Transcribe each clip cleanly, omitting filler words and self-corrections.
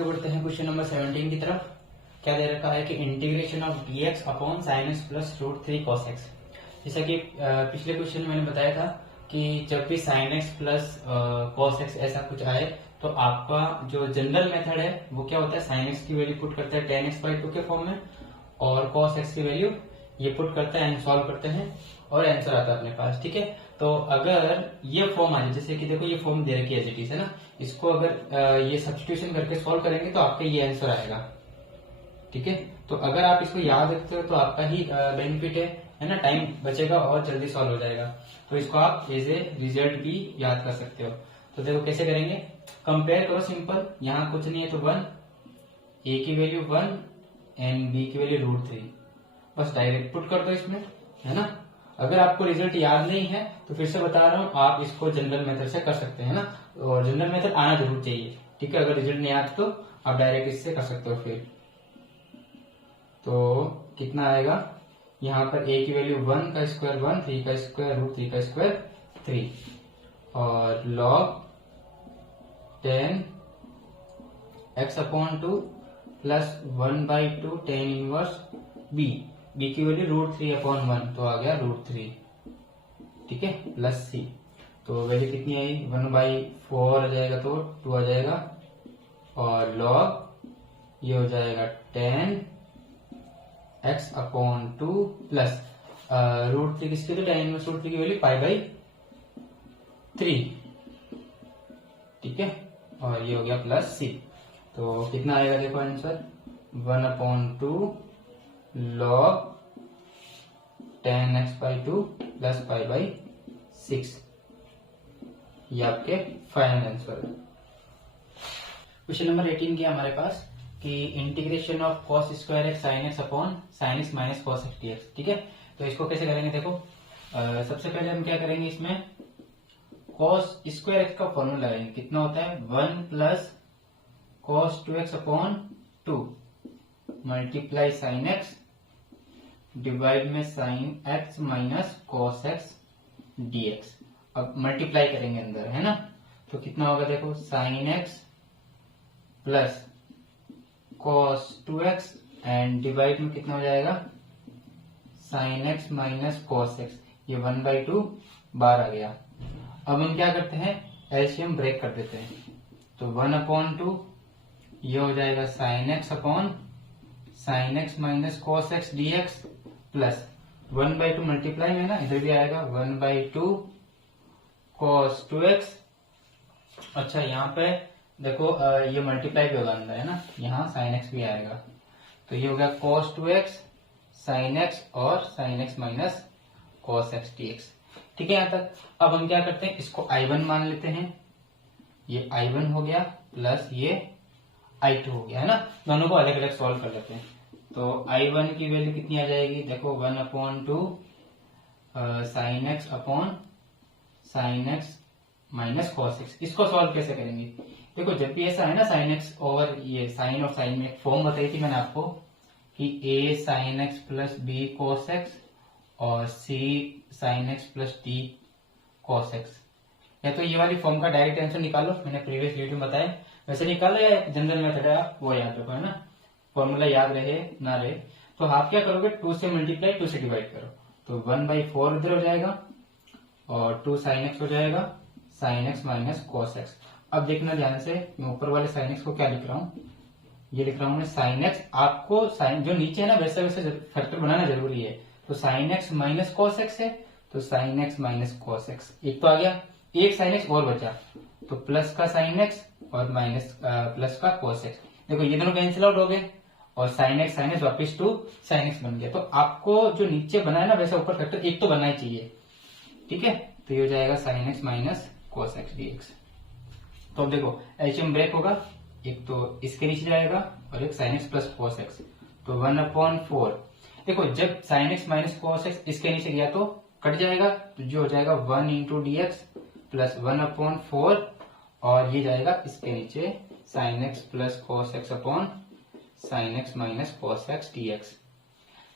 आगे बढ़ते हैं क्वेश्चन नंबर 17 की तरफ। क्या दे रखा है कि integration of dx upon sine x plus root 3 cos x. जैसा कि पिछले क्वेश्चन में मैंने बताया था कि जब भी sine x plus cos x ऐसा कुछ आए तो आपका जो जनरल मेथड है वो क्या होता है, साइन एक्स की वैल्यू पुट करते हैं tan x/2 के फॉर्म में और कॉस एक्स की वैल्यू ये पुट करते हैं, सॉल्व करते हैं और आंसर आता है अपने पास। ठीक है, तो अगर ये फॉर्म आ जाए, जैसे कि देखो ये फॉर्म दे रखी है एज इट इज है ना, इसको अगर ये सब्स्टिट्यूशन करके सॉल्व करेंगे तो आपका ये आंसर आएगा। ठीक है, तो अगर आप इसको याद रखते हो तो आपका ही बेनिफिट है ना, टाइम बचेगा और जल्दी सॉल्व हो जाएगा। तो इसको आप एज ए रिजल्ट भी याद कर सकते हो। तो देखो कैसे करेंगे, कंपेयर करो सिंपल, यहाँ कुछ नहीं है तो 1, ए की वैल्यू 1 एंड बी की वैल्यू √3, बस डायरेक्ट पुट कर दो इसमें, है ना। अगर आपको रिजल्ट याद नहीं है तो फिर से बता रहा हूँ, आप इसको जनरल मेथड से कर सकते हैं ना, और जनरल मेथड आना जरूर चाहिए। ठीक है, अगर रिजल्ट नहीं आता तो आप डायरेक्ट इससे कर सकते हो। फिर तो कितना आएगा, यहाँ पर a की वैल्यू 1 का स्क्वायर 1, 3 का स्क्वायर √3 का स्क्वायर 3 और log 10 x/2 plus 1/2 tan inverse b की वैल्यू √3/1 तो आ गया √3। ठीक है, प्लस c, तो वैल्यू कितनी आई 1/4 आ जाएगा तो 2 आ जाएगा और log ये हो जाएगा 10 x/2 प्लस √3 किसके लिए, tan इनवर्स √3 की वैल्यू π/3। ठीक है, और ये हो गया प्लस c, तो कितना आएगा देखो आंसर 1/2 log 10 x/2 प्लस π/6। ये आपके फाइनल आंसर है। क्वेश्चन नंबर 18 किया हमारे पास कि integration of cos square x sine x upon sine X minus cos X dx। ठीक है, तो इसको कैसे करेंगे देखो, सबसे पहले हम क्या करेंगे, इसमें cos स्क्वायर एक्स का फॉर्मूला लगाएंगे। कितना होता है 1 plus cos 2x upon 2 multiply sine X divide में sine X minus cos X dx। अब मल्टीप्लाई करेंगे अंदर, है ना, तो कितना होगा देखो sine x plus cos 2x and divide में कितना हो जाएगा sine X minus cos X, ये 1/2 बाहर आ गया। अब हम क्या करते हैं, एलसीएम ब्रेक कर देते हैं, तो 1/2 ये हो जाएगा sine x upon sine X minus cos X dx plus 1/2 multiply में ना, इधर भी आएगा 1/2 cos 2x। अच्छा, यहाँ पे देखो ये मल्टीप्लाई भी होगा अंदर, है ना, यहाँ साइन एक्स भी आएगा, तो ये हो गया cos 2x साइन एक्स और sign X minus cos X dx। ठीक है यहाँ तक। अब हम क्या करते हैं, इसको I1 मान लेते हैं, ये I1 हो गया प्लस ये I2 हो गया, है ना, दोनों को अलग अलग सॉल्व कर लेते हैं। तो I1 की वैल्यू कितनी आ जाएगी देखो 1/2 sine x upon sine X minus cos x. इसको सॉल्व कैसे करेंगे, देखो जब भी ऐसा है ना, साइन एक्स और ये साइन और साइन में एक फॉर्म बताई थी मैंने आपको कि a sine x plus b cos x और c sine x plus d cos x, या तो ये वाली फॉर्म का डायरेक्ट आंसर निकालो, मैंने प्रीवियस वीडियो में बताया, वैसे निकालो या जनरल मेथड है आप वो याद रखो, है ना, फॉर्मूला याद रहे ना रहे। तो आप क्या करोगे, 2 से मल्टीप्लाई 2 से डिवाइड करो, तो 1/4 इधर हो जाएगा और 2 साइन एक्स हो जाएगा sine X minus cos x. अब देखना ध्यान से, मैं ऊपर वाले साइन एक्स को क्या लिख रहा हूँ, ये लिख रहा हूँ मैं साइन एक्स, आपको साइन जो नीचे है ना वैसे वैसे फैक्टर बनाना जरूरी है। तो sign X minus cos x है, तो sign X minus cos x एक तो आ गया, एक साइन एक्स और बचा, तो प्लस का साइन एक्स और माइनस प्लस का कॉस एक्स। देखो ये दोनों कैंसिल आउट हो गए और साइन एक्स वापिस 2 साइन एक्स बन गया। तो आपको जो नीचे बना है ना वैसे ऊपर फैक्टर एक तो बनना ही चाहिए। ठीक है, तो ये हो जाएगा sine X minus cos X dx। तो अब देखो एलसीएम ब्रेक होगा, एक तो इसके नीचे जाएगा और एक sine x plus cos x, तो 1/4। देखो जब sign X minus cos x इसके नीचे गया तो कट जाएगा, तो जो हो जाएगा 1 × dx प्लस 1/4 और ये जाएगा इसके नीचे sine x plus cos x upon sine X minus cos X dx।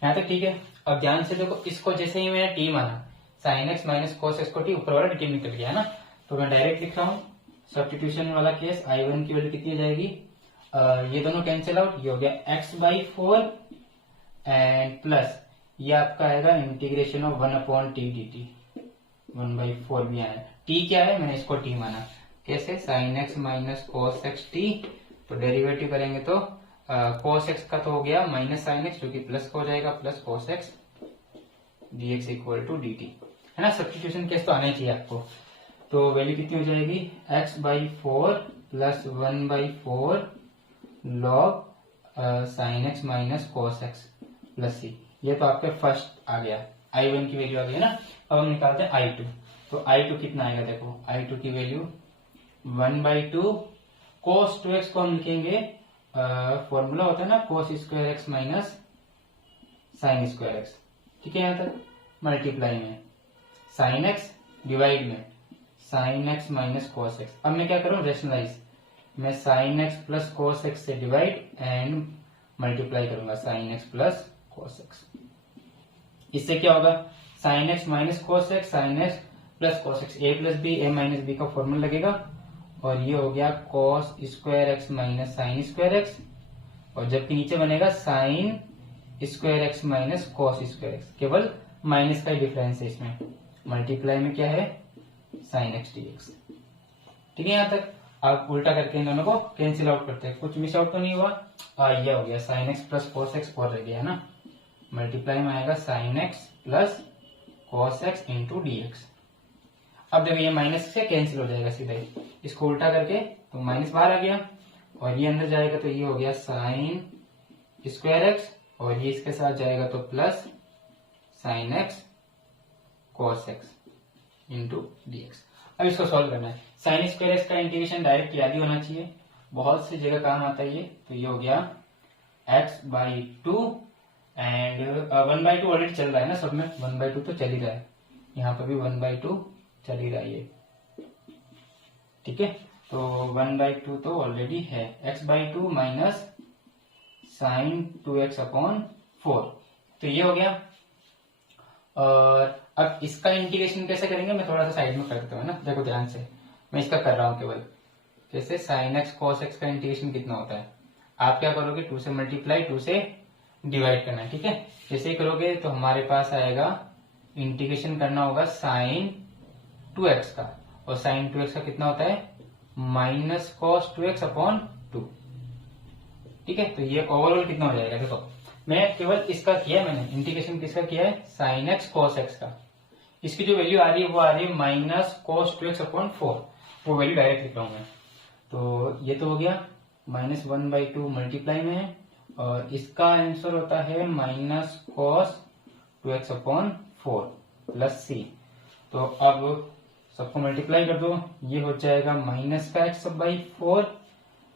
यहाँ तक ठीक है। अब ध्यान से देखो, इसको जैसे ही मैंने टी माना, sign X minus cos x को टी, ऊपर वाला टी निकल गया है ना, तो मैं डायरेक्ट लिख रहा हूँ सब्स्टिट्यूशन वाला केस। I1 की वैल्यू कितनी आ जाएगी, ये दोनों कैंसिल आउट, ये हो गया x/4 एंड प्लस ये आपका आएगा इंटीग्रेशन ऑफ 1/t dt, 1/4 भी आया। t क्या है, मैंने इसको t माना, कैसे, sin x minus cos x t, तो डेरिवेटिव करेंगे तो cos x का तो हो गया माइनस sin x जो कि प्लस का हो जाएगा, plus cos x dx equal to dt, है ना। सब्स्टिट्यूशन केस तो आना ही चाहिए आपको। तो वैल्यू कितनी हो जाएगी, x/4 plus 1/4 log sin x minus cos x plus c। ये तो आपके फर्स्ट आ गया, I1 की वैल्यू आ गई ना। अब हम निकालते हैं I2। तो I2 कितना आएगा, देखो I2 की वैल्यू 1/2 cos 2x को हम लिखेंगे, फॉर्मूला होता है ना cos square x minus sin square x, ठीक है। यहां तक मल्टीप्लाई में sin x डिवाइड में sin x minus cos x। अब मैं क्या करूं, रेशनलाइज, मैं sin x plus cos x से डिवाइड एंड मल्टीप्लाई करूंगा sin x plus cos x। इससे क्या होगा, sin x minus cos x, sin x plus cos x, a plus B, a minus B का फॉर्मूला लगेगा, और ये हो गया cos square x minus sin square x, और जबकि नीचे बनेगा sin square x minus cos square x, केवल माइनस का ही डिफरेंस है इसमें। मल्टीप्लाई में क्या है, sin x dx, ठीक है। यहां तक आप उल्टा करके इन दोनों को कैंसिल आउट करते हैं, कुछ मिस आउट तो नहीं हुआ। ये हो गया sin x plus cos x, और रह गया है ना, मल्टीप्लाई में आएगा sin x plus cos x into dx। अब देखो ये माइनस से कैंसिल हो जाएगा सीधा ही, इसको उल्टा करके तो माइनस बाहर आ गया, और ये अंदर जाएगा तो ये हो गया sin स्क्वायर x, और ये इसके साथ जाएगा तो plus sin x cos x into dx। अब इसको सॉल्व करना है। sin स्क्वायर x का इंटीग्रेशन डायरेक्ट याद ही होना चाहिए, बहुत सी जगह काम आता है ये। तो ये हो गया x/2 एंड 1/2 ऑलरेडी चल रहा है ना सब में, 1/2 तो चल ही रहा है, यहाँ पर भी 1/2 चल ही रहा है ये, ठीक है। तो 1/2 तो ऑलरेडी है, x/2 minus sin 2x upon 4, तो ये हो गया। और अब इसका इंटीग्रेशन कैसे करेंगे, मैं थोड़ा सा साइड में कर देता हूँ ना, देखो ध्यान से, मैं इसका कर रहा हूँ केवल, जैसे sin x cos x का इंटीग्रेशन कितना होता है, आप क्या करोगे, 2 से मल्टीप्लाई, 2 से डिवाइड करना है, ठीक है। जैसे ही करोगे तो हमारे पास आएगा, इंटीग्रेशन करना होगा sin 2x का, और sin 2x का कितना होता है, माइनस cos 2x अपॉन 2, ठीक है। तो ये ओवरऑल कितना हो जाएगा, देखो मैं केवल इसका किया है, मैंने इंटीग्रेशन किसका किया है, sin x cos x का, इसकी जो वैल्यू आ रही है वो आ रही है माइनस cos 2x अपॉन 4, वो वैल्यू डायरेक्ट लिख रहा हूं मैं। तो ये तो हो गया माइनस 1/2 मल्टीप्लाई में है, और इसका आंसर होता है minus cos 2x upon 4 plus c। तो अब सबको मल्टीप्लाई कर दो, ये हो जाएगा माइनस का x/4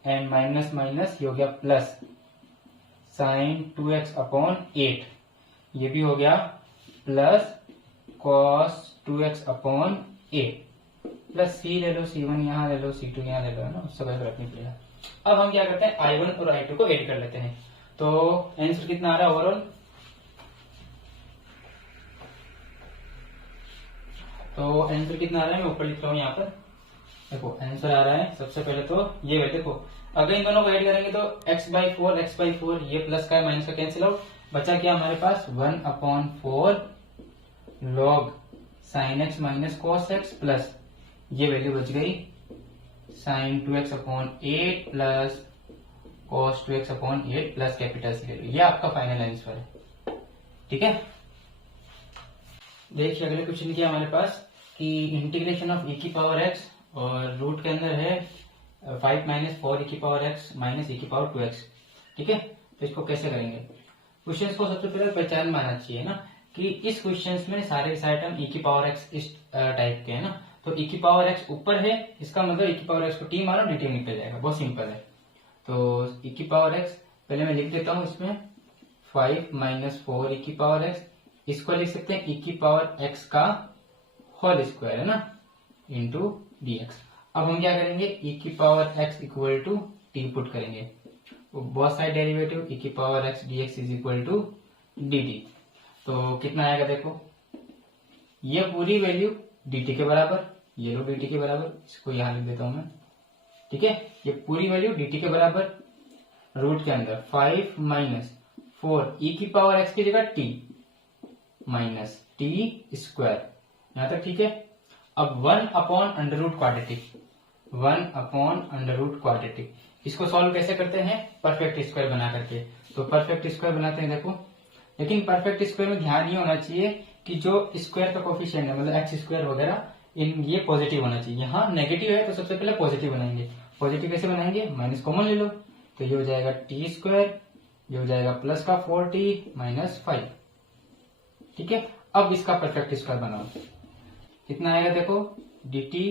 एंड माइनस माइनस ये हो गया प्लस sin 2x अपॉन 8, ये भी हो गया plus cos 2x upon 8 plus c ले लो, c1 यहाँ ले लो, c2 यहाँ ले लो, है ना, उससे कोई फर्क नहीं पड़ेगा। अब हम क्या करते हैं, i1 और i2 को ऐड कर लेते हैं। तो आंसर कितना आ रहा है ओवरऑल, तो आंसर कितना आ रहा है, मैं ऊपर लिख रहा हूँ यहाँ पर, देखो आंसर आ रहा है। सबसे पहले तो ये देखो, अगर इन दोनों को ऐड करेंगे तो x/4 ये प्लस का माइनस का कैंसिल आउट, बचा क्या हमारे पास 1/4 log sin x minus cos x plus ये वैल्यू बच गई sin 2x upon 8 plus cos 2x upon 8 plus capital C value, ये आपका फाइनल आंसर है, ठीक है। देखिए अगले क्वेश्चन क्या हमारे पास कि इंटीग्रेशन ऑफ e की पावर x, और रूट के अंदर है 5 माइनस 4 e की पावर x माइनस e की पावर 2x, ठीक है। तो इसको कैसे करेंगे, क्वेश्चंस को सबसे पहले पहचान मानना चाहिए ना कि इस क्वेश्चंस में सारे टर्म e की पावर x इस टाइप के है ना, तो e की पावर x ऊपर है, इसका मतलब e की पावर x को t मानो dt निकल जाएगा, बहुत सिंपल है। तो e की पावर x पहले मैं लिख देता हूं, इसमें 5 माइनस 4 e की पावर x, इसको लिख सकते हैं e की पावर x का होल स्क्वायर, है ना, इंटू dx। अब हम क्या करेंगे, e की power x equal to t put करेंगे, बोथ साइड डेरिवेटिव e की power x dx is equal to dt। तो कितना आएगा, देखो ये पूरी वैल्यू dt के बराबर, ये लो dt के बराबर, इसको यहां लिख देता हूं मैं, ठीक है। ये पूरी वैल्यू dt के बराबर, रूट के अंदर 5 माइनस 4 ई की पावर एक्स की जगह टी माइनस टी स्क्वायर, यहां तक ठीक है। अब 1 upon under root quadratic, 1 upon under root quadratic, इसको सॉल्व कैसे करते हैं, परफेक्ट स्क्वायर बना करके। तो परफेक्ट स्क्वायर बनाते हैं देखो, लेकिन परफेक्ट स्क्वायर में ध्यान ये होना चाहिए कि जो स्क्वायर का कोफिशिएंट है मतलब एक्स स्क्वायर वगैरह इन ये पॉजिटिव होना चाहिए। यहाँ नेगेटिव है तो सबसे पहले पॉजिटिव बनाएंगे। पॉजिटिव कैसे बनाएंगे, माइनस कॉमन ले लो, तो ये हो जाएगा टी स्क्वायर, ये हो जाएगा प्लस का 4t माइनस 5, ठीक है। अब इसका परफेक्ट स्क्वायर बनाओ, कितना आएगा देखो, dt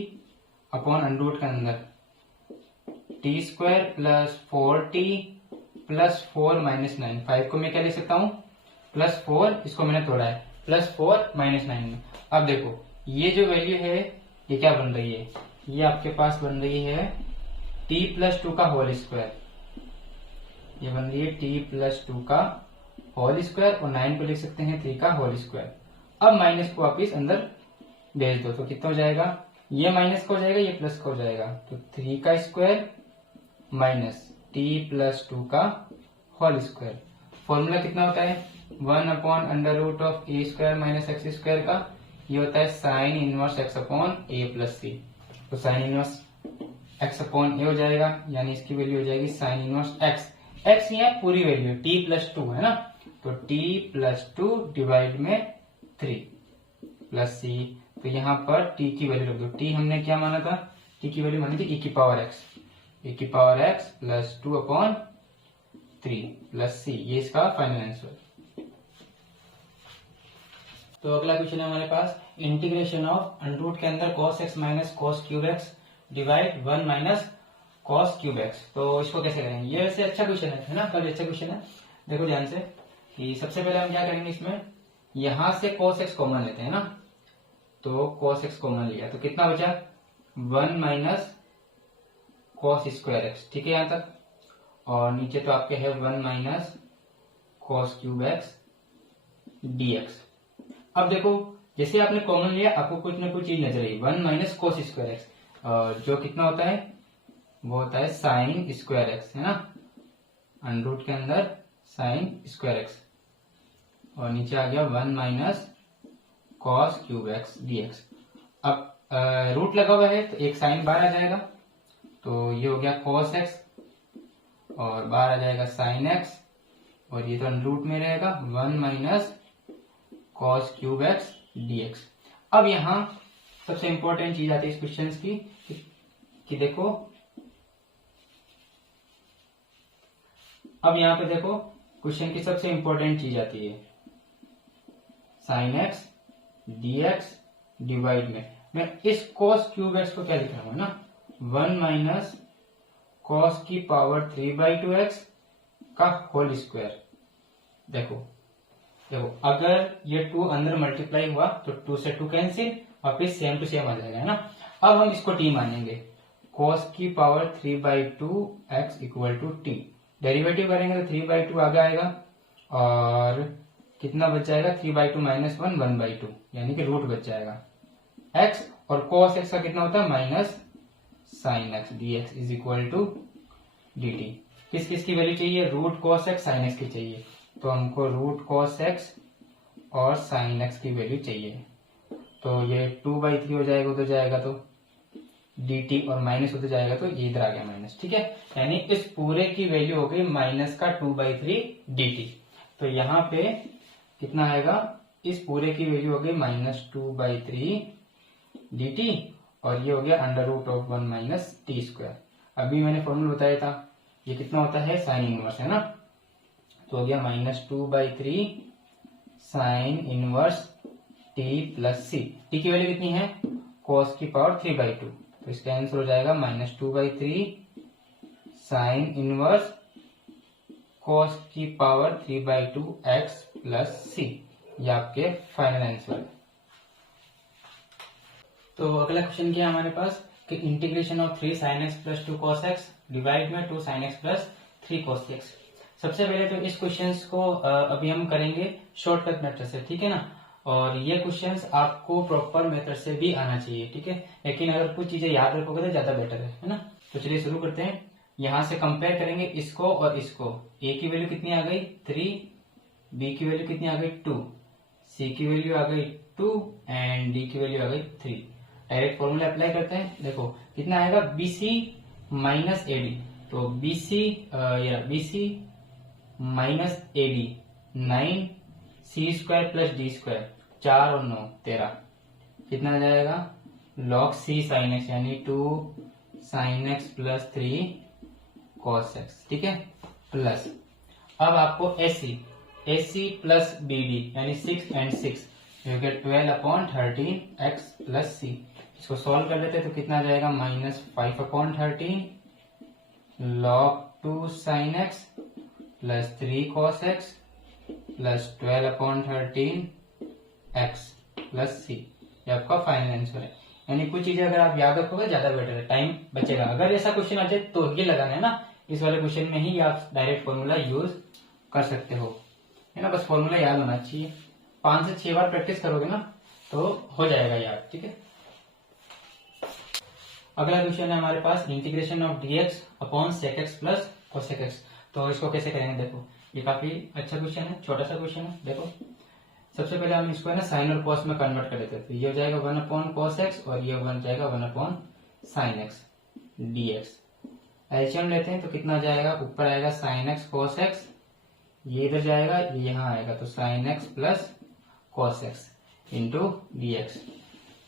अपॉन अंडर रूट के अंदर T square plus 4t plus 4 minus 9, 5 को मैं क्या लिख सकता हूँ प्लस 4, इसको मैंने तोड़ा है प्लस 4 माइनस 9 में। अब देखो ये जो वैल्यू है ये क्या बन रही है, ये आपके पास बन रही है t प्लस 2 का होल स्क्वायर, ये बन रही है t प्लस 2 का होल स्क्वायर और 9 को लिख सकते हैं 3 का होल स्क्वायर। अब माइनस को वापिस अंदर भेज दो तो कितना हो जाएगा, ये माइनस का हो जाएगा ये प्लस का हो जाएगा, तो 3 का स्क्वायर माइनस t प्लस 2 का होल स्क्वायर। फॉर्मूला कितना होता है 1 upon under root of A square minus X square का, ये होता है sine inverse X upon A plus C. तो sine inverse X upon A हो जाएगा, यानी इसकी वैल्यू हो जाएगी साइन इनवर्स एक्स, एक्स यहाँ पूरी वैल्यू t प्लस 2 है ना, तो t प्लस 2 डिवाइड में 3 प्लस सी। तो यहाँ पर t की वैल्यू रख दो, t हमने क्या माना था, t की वैल्यू मानी थी e की पावर x, e की power x plus 2 upon 3 plus C, ये इसका फाइनल आंसर। तो अगला क्वेश्चन है हमारे पास, इंटीग्रेशन ऑफ अंडर रूट के अंदर cos x minus cos cube x divide 1 minus cos cube x। तो इसको कैसे करेंगे, ये वैसे अच्छा क्वेश्चन है ना, काफी अच्छा क्वेश्चन है। देखो ध्यान से कि सबसे पहले हम क्या करेंगे, इसमें यहां से cos x कॉमन लेते हैं ना, तो cos x कॉमन लिया तो कितना बचा 1 माइनस cos स्क्वायर x, ठीक है यहां तक, और नीचे तो आपके है 1 minus cos cube x dx। अब देखो जैसे आपने कॉमन लिया आपको कुछ ना कुछ चीज नजर आई, 1 माइनस cos स्क्वायर x, जो कितना होता है वो होता है साइन स्क्वायर x है ना, अंडर रूट के अंदर साइन स्क्वायर x, और नीचे आ गया 1 minus cos cube x dx। अब रूट लगा हुआ है तो एक साइन बाहर आ जाएगा, तो ये हो गया cos x और बाहर आ जाएगा साइन x, और ये तो अंडर रूट में रहेगा 1 minus cos cube x dx। अब यहाँ सबसे इंपॉर्टेंट चीज आती है इस क्वेश्चन की कि देखो, अब यहाँ पे देखो क्वेश्चन की सबसे इंपॉर्टेंट चीज आती है साइन x dx डिवाइड में, मैं इस cos क्यूब x को क्या लिख रहा हूं ना 1 माइनस cos की पावर 3/2x का होल स्क्वायर। देखो देखो अगर ये 2 अंदर मल्टीप्लाई हुआ तो 2 से 2 कैंसिल, और फिर सेम टू सेम आ जाएगा है ना। अब हम इसको t मानेंगे, cos की power 3/2x equal to t, derivative करेंगे तो 3/2 आगे आएगा, और कितना बच जाएगा 3/2 माइनस 1 1/2, यानी कि रूट बच जाएगा x, और cos x का कितना होता है minus sine x dx is equal to dt। किस किस की वैल्यू चाहिए, root cos x sine x की चाहिए, तो हमको रूट cos x और साइन x की वैल्यू चाहिए, तो ये 2/3 हो जाएगा उधर जाएगा तो dt, और माइनस उधर जाएगा तो ये इधर आ गया माइनस, ठीक है, यानी इस पूरे की वैल्यू हो गई माइनस का 2/3 dt। तो यहाँ पे कितना आएगा, इस पूरे की वैल्यू हो गई माइनस 2/3 dt, और ये हो गया under root of 1 minus T square. अभी मैंने फॉर्मूला बताया था ये कितना होता है साइन इनवर्स है ना, तो हो गया minus 2/3 sine inverse T plus C, T की वैल्यू कितनी है cos की पावर 3/2, तो इसका आंसर हो जाएगा माइनस 2/3 साइन इनवर्स cos की पावर 3/2 x प्लस सी, ये आपके फाइनल आंसर। तो अगला क्वेश्चन क्या है हमारे पास कि integration of 3 sin x plus 2 cos x divide में 2 sin x plus 3 cos x। सबसे पहले तो इस क्वेश्चंस को अभी हम करेंगे शॉर्टकट मेथड से, ठीक है ना, और ये क्वेश्चंस आपको प्रॉपर मेथड से भी आना चाहिए, ठीक है, लेकिन अगर कुछ चीजें याद रखोगे तो ज्यादा बेटर है ना। तो चलिए शुरू करते हैं। यहां से कंपेयर करेंगे इसको और इसको। ए की वैल्यू कितनी आ गई 3, बी की वैल्यू कितनी आ गई 2, सी की वैल्यू आ गई 2 एंड डी की वैल्यू आ गई 3। डायरेक्ट फॉर्मूला अप्लाई करते हैं। देखो कितना आएगा बीसी माइनस एडी, तो बीसी माइनस एडी 9, सी स्क्वायर प्लस डी स्क्वायर 4 और 9 13, कितना आ जाएगा log c sin x यानी 2 sin x plus 3 cos x, ठीक है। प्लस अब आपको AC प्लस BD यानी 6 and 6 you get 12/13 x plus c। इसको सॉल्व कर लेते हैं तो कितना आ जाएगा -5/13 log 2 sin x plus 3 cos x plus 12/13 x plus c। ये आपका फाइनल आंसर है। यानी कुछ चीजें अगर आप याद रखोगे ज्यादा बेटर है, टाइम बचेगा। अगर ऐसा क्वेश्चन आ जाए तो ये लगाना है ना, इस वाले क्वेश्चन में ही आप डायरेक्ट फॉर्मूला यूज कर सकते हो, है ना। बस फॉर्मूला याद होना चाहिए। 5 से 6 बार प्रैक्टिस करोगे ना तो हो जाएगा याद, ठीक है। अगला क्वेश्चन है हमारे पास integration of dx upon sec x plus cosec x। तो इसको कैसे करेंगे, देखो ये काफी अच्छा क्वेश्चन है, छोटा सा क्वेश्चन है। देखो सबसे पहले हम इसको है ना साइन और कॉस में कन्वर्ट कर देते हैं। तो ये हो जाएगा 1/cos x और ये बन जाएगा 1/sin x dx। एलसीएम लेते हैं तो कितना आ जाएगा, ऊपर आएगा sin x cos x, ये इधर जाएगा ये यहाँ आएगा, तो sin x plus cos x into dx।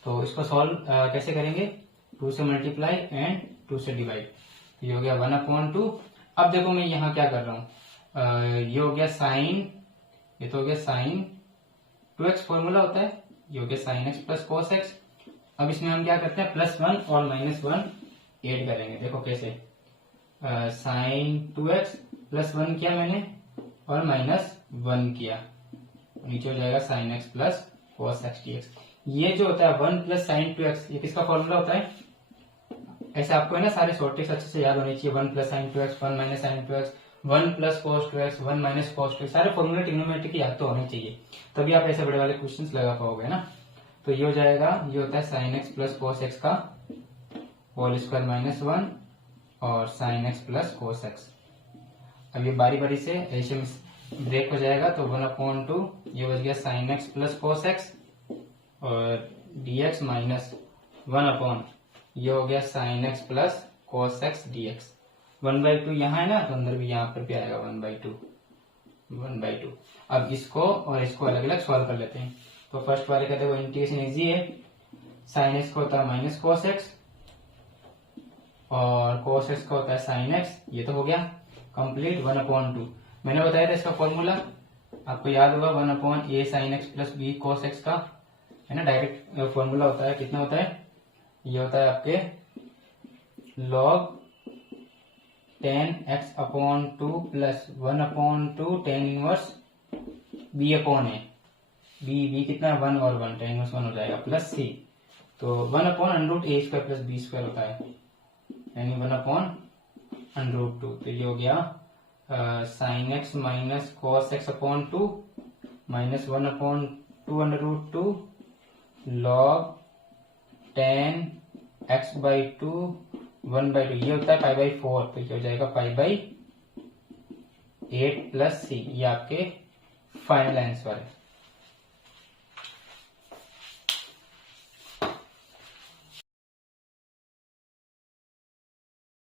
तो इसको सॉल्व कैसे करेंगे, 2 से मल्टीप्लाई एंड 2 से डिवाइड, ये हो गया 1/2। अब देखो मैं यहाँ क्या कर रहा हूँ, ये हो गया साइन, ये तो हो गया साइन 2x फॉर्मूला होता है, ये हो गया sin x plus cos x। अब इसमें हम क्या करते हैं +1 और -1 ऐड करेंगे। देखो कैसे, sin 2x +1 किया मैंने और -1 किया, नीचे हो जाएगा sin x plus cos x dx। ये जो होता है 1 प्लस sin 2x, ये किसका फॉर्मूला होता है। ऐसे आपको है ना सारे शॉर्ट ट्रिक्स अच्छे से याद होनी चाहिए। 1 plus sin 2x, 1 minus sin 2x, 1 plus cos 2x, 1 minus cos 2x, सारे फॉर्मूले ट्रिग्नोमेट्री की याद तो होने चाहिए, तभी आप ऐसे बड़े वाले क्वेश्चंस लगा पाओगे ना। तो ये हो जाएगा, ये होता है sin x plus cos x का होल स्क्वायर -1 और sin x plus cos x। अब ये बारी बारी से ऐसे ब्रेक हो जाएगा, तो 1/2 ये बच गया sin x plus cos x और dx माइनस 1/, ये हो गया sin x plus cos x dx। 1/2 यहाँ है ना, तो अंदर भी यहाँ पर भी आएगा 1/2। अब इसको और इसको अलग अलग सॉल्व कर लेते हैं। तो फर्स्ट वाले का देखो इंटीग्रेशन इजी है, sin x का होता है माइनस cos x और cos x का होता है sin x, ये तो हो गया कंप्लीट 1/2। मैंने बताया था इसका फॉर्मूला, आपको याद होगा 1/a sin x plus b cos x का, है ना। डायरेक्ट फॉर्मूला होता है, कितना होता है, ये होता है आपके log 10x/2 plus 1/2 tan inverse b upon a। b कितना है 1 और 1, tan इनवर्स 1 हो जाएगा प्लस c, तो 1/√a² प्लस b² होता है, यानी 1/√2। तो ये हो गया sin x minus cos x/2 minus 1/2√2 log 10x/2 1/2, ये होता है π/4, तो ये हो जाएगा π/8 प्लस c। ये आपके फाइनल आंसर है।